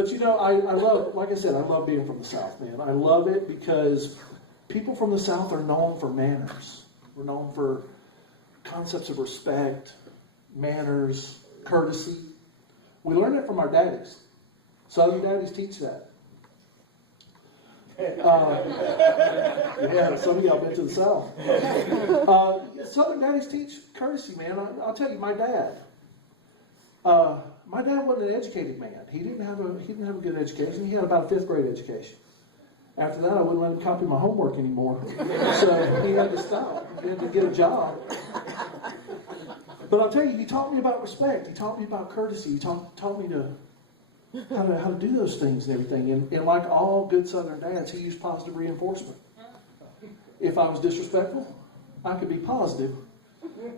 But I love, like I said, I love being from the South, man. I love it because people from the South are known for manners. We're known for concepts of respect, manners, courtesy. We learn it from our daddies. Southern daddies teach that. Yeah, some of y'all been to the South. Southern daddies teach courtesy, man. I'll tell you, my dad wasn't an educated man. He didn't have a good education. He had about a 5th grade education. After that, I wouldn't let him copy my homework anymore. So he had to stop. He had to get a job. But I'll tell you, he taught me about respect. He taught me about courtesy. He taught me how to do those things and everything. And like all good Southern dads, he used positive reinforcement. If I was disrespectful, I could be positive.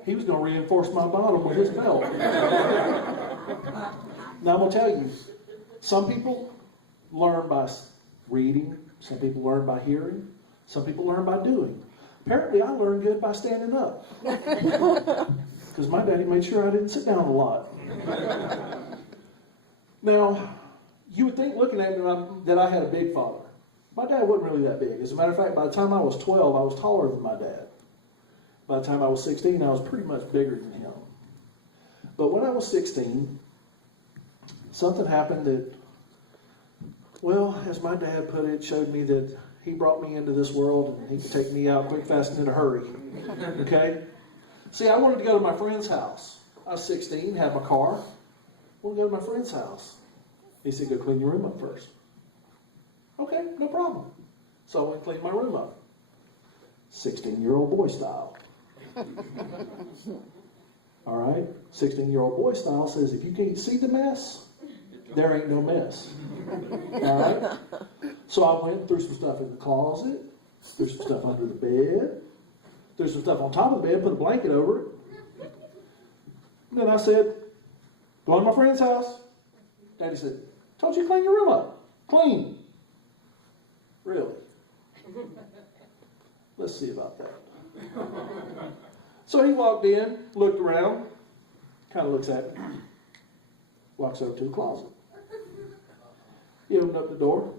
He was going to reinforce my bottom with his belt. Now I'm going to tell you, some people learn by reading. Some people learn by hearing. Some people learn by doing. Apparently, I learned good by standing up. Because my daddy made sure I didn't sit down a lot. Now, you would think looking at me that I had a big father. My dad wasn't really that big. As a matter of fact, by the time I was 12, I was taller than my dad. By the time I was 16, I was pretty much bigger than him. But when I was 16, something happened that, well, as my dad put it, showed me that he brought me into this world and he could take me out quick, fast, and in a hurry. Okay? See, I wanted to go to my friend's house. I was 16, had my car. I wanted to go to my friend's house. He said, go clean your room up first. Okay, no problem. So I went and cleaned my room up. 16-year-old boy style. All right? 16-year-old boy style says, if you can't see the mess, there ain't no mess. All right? So I went and threw some stuff in the closet, threw some stuff under the bed, threw some stuff on top of the bed, put a blanket over it. And then I said, going to my friend's house. Daddy said, told you to clean your room up. Clean. Really? Let's see about that. So he walked in, looked around, kind of looks at me, walks over to the closet. He opened up the door.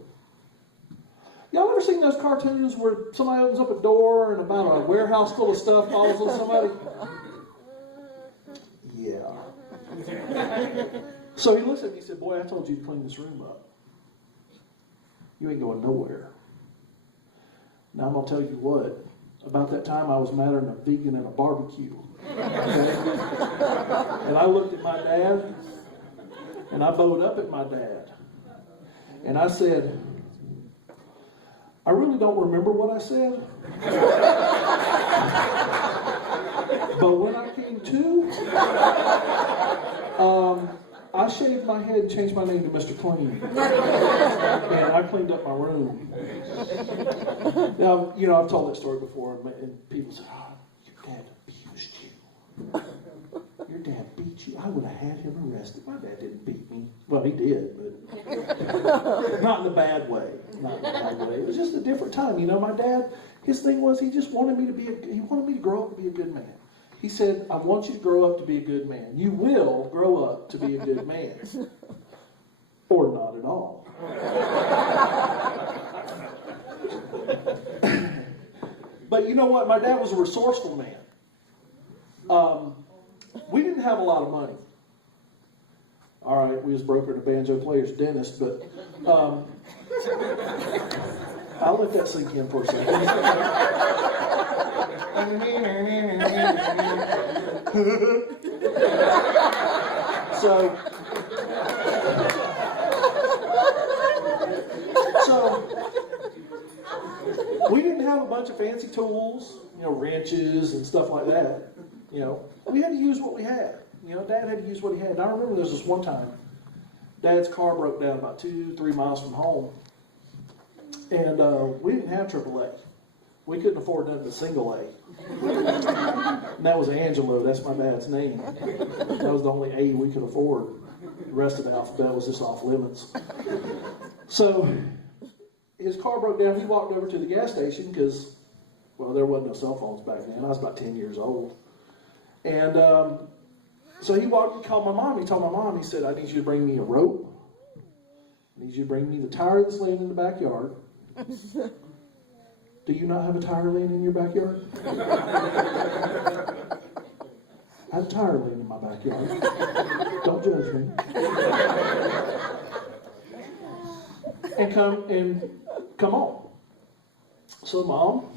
Y'all ever seen those cartoons where somebody opens up a door and about a warehouse full of stuff falls on somebody? Yeah. So he looks at me and said, boy, I told you to clean this room up. You ain't going nowhere. Now I'm going to tell you what. About that time, I was madder than a vegan at a barbecue. Okay? And I looked at my dad, and I bowed up at my dad. And I said, I really don't remember what I said. But when I came to, I shaved my head and changed my name to Mr. Clean. And I cleaned up my room. Now, I've told that story before, and people say, oh, your dad abused you. Your dad beat you. I would have had him arrested. My dad didn't beat me. Well, he did, but not in a bad way. Not in a bad way. It was just a different time. My dad, his thing was he just wanted me to grow up to be a good man. He said, I want you to grow up to be a good man. You will grow up to be a good man. Or not at all. But you know what? My dad was a resourceful man. We didn't have a lot of money. All right, we was broke at a banjo player's dentist, but I'll let that sink in for a second. So we didn't have a bunch of fancy tools, wrenches and stuff like that. We had to use what we had. Dad had to use what he had. And I remember there was this one time, Dad's car broke down about 2-3 miles from home. And we didn't have AAA. We couldn't afford nothing but single A. And that was Angelo. That's my dad's name. That was the only A we could afford. The rest of the alphabet was just off limits. So his car broke down. He walked over to the gas station because, there wasn't no cell phones back then. I was about 10 years old. And so he called my mom. He told my mom, he said, I need you to bring me a rope. I need you to bring me the tire that's laying in the backyard. Do you not have a tire laying in your backyard? I have a tire laying in my backyard. Don't judge me. And come on. So Mom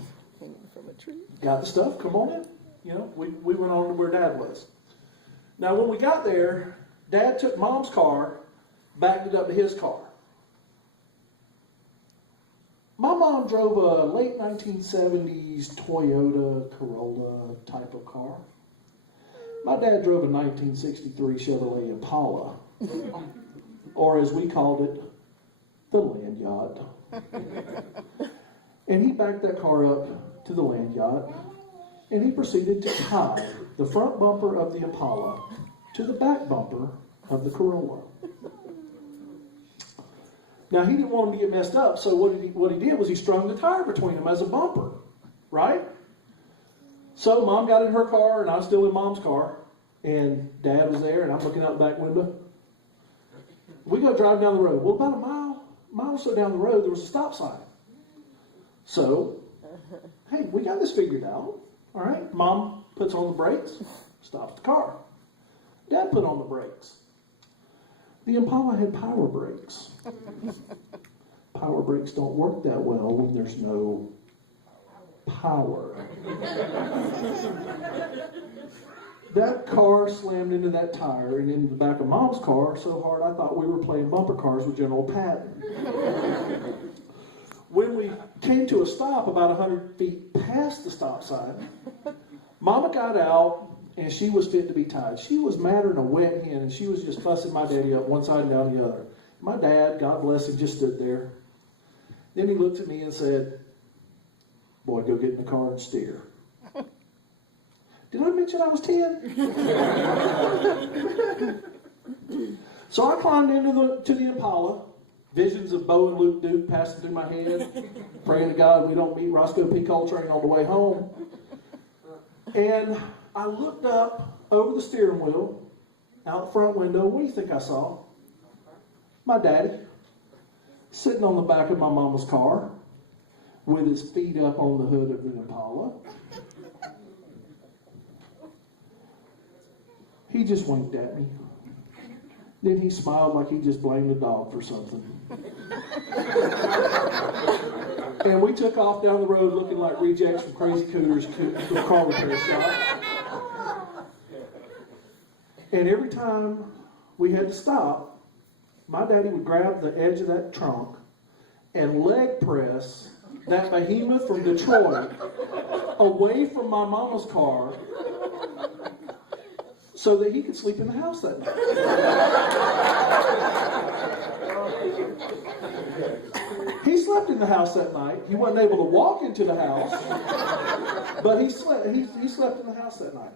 got the stuff. Come on in. You know, we went on to where Dad was. Now, when we got there, Dad took Mom's car, backed it up to his car. My mom drove a late 1970s Toyota Corolla type of car. My dad drove a 1963 Chevrolet Impala, or as we called it, the land yacht. And he backed that car up to the land yacht, and he proceeded to tie the front bumper of the Impala to the back bumper of the Corolla. Now, he didn't want him to get messed up, so what he did was he strung the tire between them as a bumper, right? So Mom got in her car, and I was still in Mom's car, and Dad was there, and I'm looking out the back window. We go driving down the road. Well, about a mile or so down the road, there was a stop sign. So, hey, we got this figured out, all right? Mom puts on the brakes, stops the car. Dad put on the brakes. The Impala had power brakes. Power brakes don't work that well when there's no power. That car slammed into that tire and into the back of Mom's car so hard I thought we were playing bumper cars with General Patton. When we came to a stop about 100 feet past the stop sign, Mama got out and she was fit to be tied. She was madder than a wet hen, and she was just fussing my daddy up one side and down the other. My dad, God bless him, just stood there. Then he looked at me and said, "Boy, go get in the car and steer." Did I mention I was 10? So I climbed into the Impala. Visions of Bo and Luke Duke passing through my head. Praying to God we don't meet Roscoe P. Coltrane on the way home. And I looked up over the steering wheel, out the front window. What do you think I saw? My daddy, sitting on the back of my mama's car, with his feet up on the hood of the Impala. He just winked at me. Then he smiled like he just blamed the dog for something. And we took off down the road looking like rejects from Crazy Cooter's car repair shop. And every time we had to stop, my daddy would grab the edge of that trunk and leg press that behemoth from Detroit away from my mama's car so that he could sleep in the house that night. He slept in the house that night. He wasn't able to walk into the house, but he slept in the house that night.